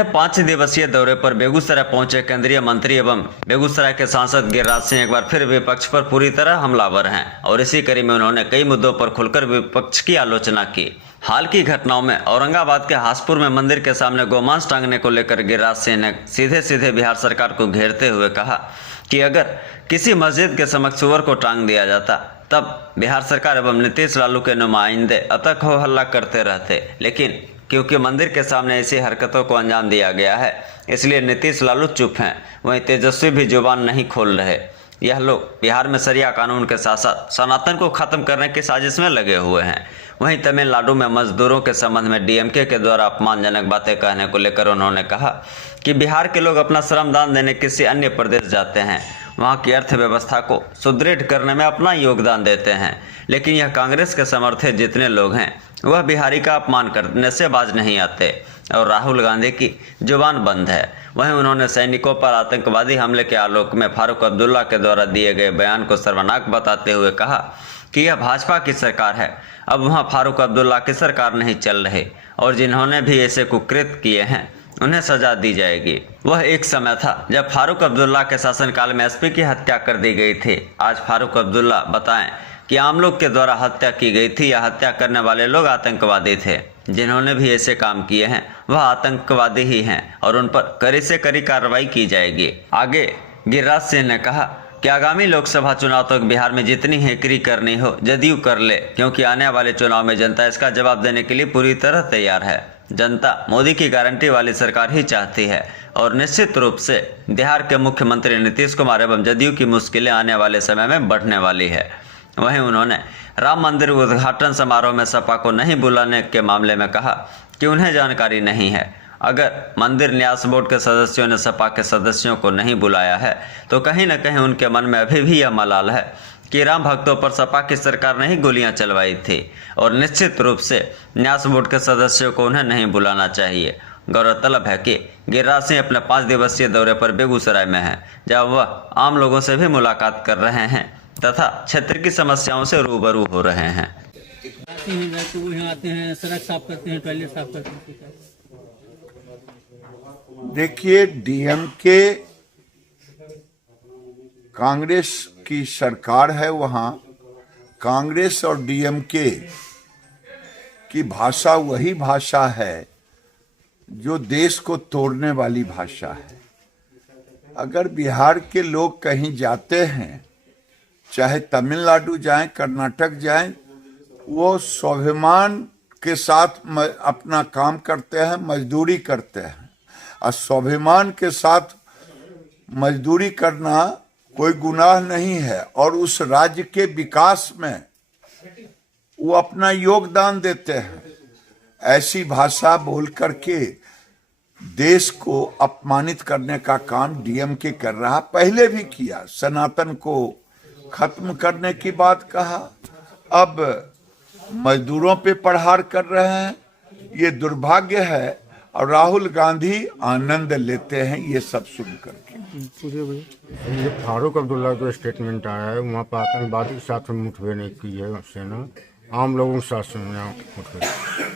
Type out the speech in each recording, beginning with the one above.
अपने 5 दिवसीय दौरे पर बेगूसराय पहुंचे केंद्रीय मंत्री एवं बेगूसराय के सांसद गिरिराज सिंह एक बार फिर विपक्ष पर पूरी तरह हमलावर हैं और इसी कड़ी में उन्होंने कई मुद्दों पर खुलकर विपक्ष की आलोचना की। हाल की घटनाओं में औरंगाबाद के हासपुर में मंदिर के सामने गोमांस टांगने को लेकर गिरिराज सिंह ने सीधे सीधे बिहार सरकार को घेरते हुए कहा कि अगर किसी मस्जिद के समक्ष सुअर को टांग दिया जाता तब बिहार सरकार एवं नीतीश लालू के नुमाइंदे अतक हो हल्ला करते रहते, लेकिन क्योंकि मंदिर के सामने ऐसी हरकतों को अंजाम दिया गया है इसलिए नीतीश लालू चुप हैं। वहीं तेजस्वी भी जुबान नहीं खोल रहे। यह लोग बिहार में शरिया कानून के साथ साथ सनातन को खत्म करने की साजिश में लगे हुए हैं। वहीं तमिलनाडु में मजदूरों के संबंध में डीएमके के द्वारा अपमानजनक बातें कहने को लेकर उन्होंने कहा कि बिहार के लोग अपना श्रमदान देने किसी अन्य प्रदेश जाते हैं, वहाँ की अर्थव्यवस्था को सुदृढ़ करने में अपना योगदान देते हैं, लेकिन यह कांग्रेस के समर्थक जितने लोग हैं वह बिहारी का अपमान करने से बाज नहीं आते और राहुल गांधी की जुबान बंद है। वहीं उन्होंने सैनिकों पर आतंकवादी हमले के आलोक में फारूक अब्दुल्ला के द्वारा दिए गए बयान को शर्मनाक बताते हुए कहा कि यह भाजपा की सरकार है, अब वहाँ फारूक अब्दुल्ला की सरकार नहीं चल रही और जिन्होंने भी ऐसे कुकृत्य किए हैं उन्हें सजा दी जाएगी। वह एक समय था जब फारूक अब्दुल्ला के शासनकाल में एसपी की हत्या कर दी गई थी। आज फारूक अब्दुल्ला बताएं कि आम लोग के द्वारा हत्या की गई थी या हत्या करने वाले लोग आतंकवादी थे। जिन्होंने भी ऐसे काम किए हैं वह आतंकवादी ही हैं और उन पर कड़ी से कड़ी कार्रवाई की जाएगी। आगे गिरिराज सिंह ने कहा कि आगामी लोकसभा चुनाव तक बिहार में जितनी हेकरी करनी हो जदयू कर ले, क्योंकि आने वाले चुनाव में जनता इसका जवाब देने के लिए पूरी तरह तैयार है। जनता मोदी की गारंटी वाली सरकार ही चाहती है और निश्चित रूप से बिहार के मुख्यमंत्री नीतीश कुमार एवं जदयू की मुश्किलें आने वाले समय में बढ़ने वाली है। वहीं उन्होंने राम मंदिर उद्घाटन समारोह में सपा को नहीं बुलाने के मामले में कहा कि उन्हें जानकारी नहीं है। अगर मंदिर न्यास बोर्ड के सदस्यों ने सपा के सदस्यों को नहीं बुलाया है तो कहीं न कहीं उनके मन में अभी भी यह मलाल है कि राम भक्तों पर सपा की सरकार ने ही गोलियां चलवाई थी और निश्चित रूप से न्यास बोर्ड के सदस्यों को उन्हें नहीं बुलाना चाहिए। गौरतलब है कि गिरिराज सिंह अपने 5 दिवसीय दौरे पर बेगूसराय में हैं, जहां वह आम लोगों से भी मुलाकात कर रहे हैं तथा क्षेत्र की समस्याओं से रूबरू हो रहे हैं। आते हैं, सड़क साफ करते हैं, टॉयलेट साफ करते हैं। देखिए, डीएमके कांग्रेस की सरकार है, वहां कांग्रेस और डीएमके की भाषा वही भाषा है जो देश को तोड़ने वाली भाषा है। अगर बिहार के लोग कहीं जाते हैं, चाहे तमिलनाडु जाएं, कर्नाटक जाएं, वो स्वाभिमान के साथ अपना काम करते हैं, मजदूरी करते हैं। और स्वाभिमान के साथ मजदूरी करना कोई गुनाह नहीं है और उस राज्य के विकास में वो अपना योगदान देते हैं। ऐसी भाषा बोल करके देश को अपमानित करने का काम डीएमके कर रहा, पहले भी किया। सनातन को खत्म करने की बात कहा, अब मजदूरों पे प्रहार कर रहे हैं। ये दुर्भाग्य है और राहुल गांधी आनंद लेते हैं ये सब सुन करके। ये फारूक अब्दुल्ला जो स्टेटमेंट आया है, वहाँ पर आतंकवादी के साथ मुठभेड़ नहीं की है सेना, आम लोगों के साथ मुठभेड़।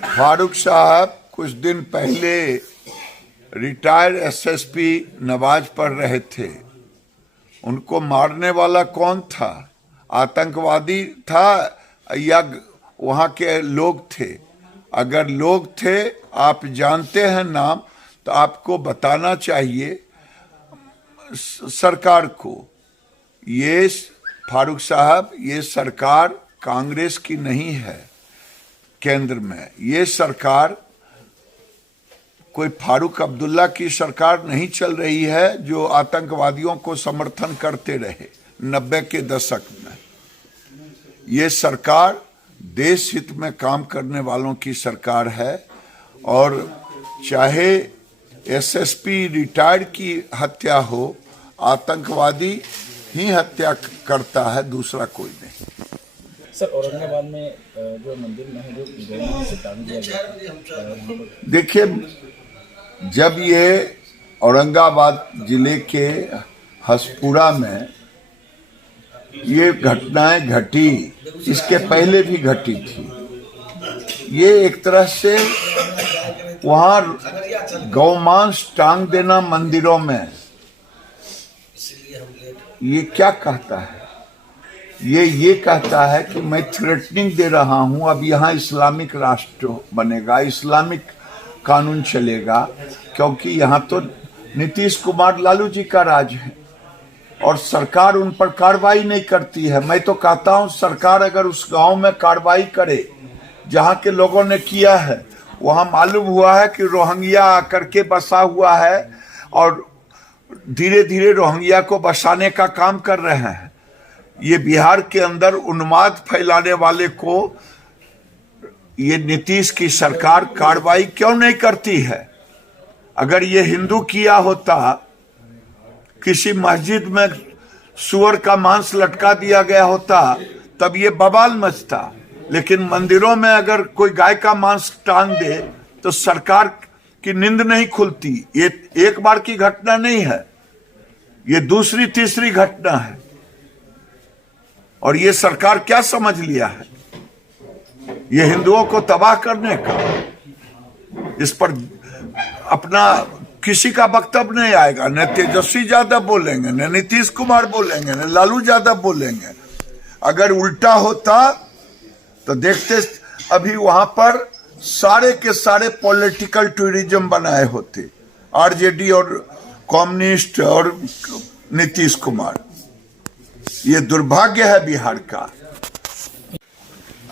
फारूक साहब कुछ दिन पहले रिटायर्ड एसएसपी नवाज पढ़ रहे थे। उनको मारने वाला कौन था? आतंकवादी था या वहाँ के लोग थे? अगर लोग थे, आप जानते हैं नाम, तो आपको बताना चाहिए सरकार को। ये फारूक साहब, ये सरकार कांग्रेस की नहीं है केंद्र में। ये सरकार कोई फारूक अब्दुल्ला की सरकार नहीं चल रही है जो आतंकवादियों को समर्थन करते रहे 90 के दशक में। ये सरकार देश हित में काम करने वालों की सरकार है और चाहे एसएसपी रिटायर्ड की हत्या हो, आतंकवादी ही हत्या करता है, दूसरा कोई नहीं। सर, औरंगाबाद में जो मंदिर में है जो गोमांस से टांग दिया गया, देखिए, जब ये औरंगाबाद जिले के हसपुरा में ये घटनाएं घटी, इसके पहले भी घटी थी। ये एक तरह से वहाँ गौमांस टांग देना मंदिरों में, ये क्या कहता है? ये कहता है कि मैं थ्रेटनिंग दे रहा हूं, अब यहां इस्लामिक राष्ट्र बनेगा, इस्लामिक कानून चलेगा, क्योंकि यहां तो नीतीश कुमार लालू जी का राज है और सरकार उन पर कार्रवाई नहीं करती है। मैं तो कहता हूं सरकार अगर उस गांव में कार्रवाई करे जहां के लोगों ने किया है, वहां मालूम हुआ है कि रोहिंग्या आकर के बसा हुआ है और धीरे धीरे रोहिंग्या को बसाने का काम कर रहे हैं। ये बिहार के अंदर उन्माद फैलाने वाले को ये नीतीश की सरकार कार्रवाई क्यों नहीं करती है? अगर ये हिंदू किया होता, किसी मस्जिद में सुअर का मांस लटका दिया गया होता, तब ये बवाल मचता। लेकिन मंदिरों में अगर कोई गाय का मांस टांग दे तो सरकार की नींद नहीं खुलती। ये एक बार की घटना नहीं है, ये दूसरी तीसरी घटना है। और ये सरकार क्या समझ लिया है? ये हिंदुओं को तबाह करने का। इस पर अपना किसी का वक्तव्य नहीं आएगा, न तेजस्वी यादव बोलेंगे, न नीतीश कुमार बोलेंगे, न लालू यादव बोलेंगे। अगर उल्टा होता तो देखते अभी वहां पर सारे के सारे पॉलिटिकल टूरिज्म बनाए होते, आरजेडी और कम्युनिस्ट और नीतीश कुमार। ये दुर्भाग्य है बिहार का।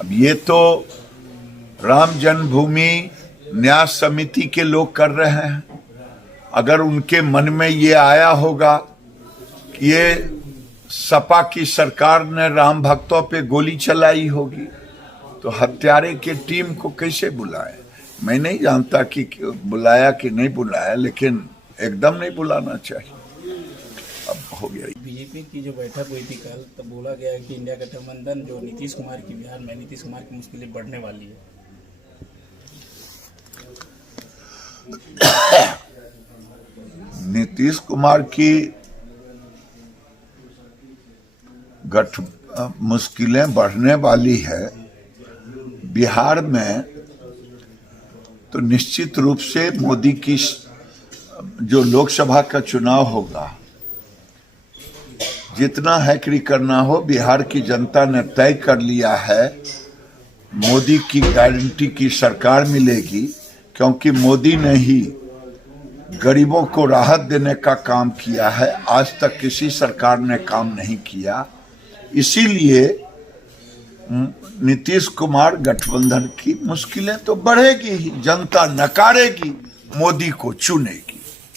अब ये तो राम जन्मभूमि न्याय समिति के लोग कर रहे हैं। अगर उनके मन में ये आया होगा कि ये सपा की सरकार ने राम भक्तों पे गोली चलाई होगी, तो हत्यारे के टीम को कैसे बुलाए? मैं नहीं जानता कि बुलाया कि नहीं बुलाया, लेकिन एकदम नहीं बुलाना चाहिए। अब हो गया। बीजेपी की जो बैठक हुई थी कल, तो बोला गया कि इंडिया गठबंधन जो नीतीश कुमार की बिहार में नीतीश कुमार की मुश्किलें बढ़ने वाली है। नीतीश कुमार की मुश्किलें बढ़ने वाली है बिहार में, तो निश्चित रूप से मोदी की जो लोकसभा का चुनाव होगा, जितना हैकरी करना हो, बिहार की जनता ने तय कर लिया है। मोदी की गारंटी की सरकार मिलेगी, क्योंकि मोदी ने ही गरीबों को राहत देने का काम किया है। आज तक किसी सरकार ने काम नहीं किया। इसीलिए नीतीश कुमार गठबंधन की मुश्किलें तो बढ़ेगी ही, जनता नकारेगी, मोदी को चुनेगी।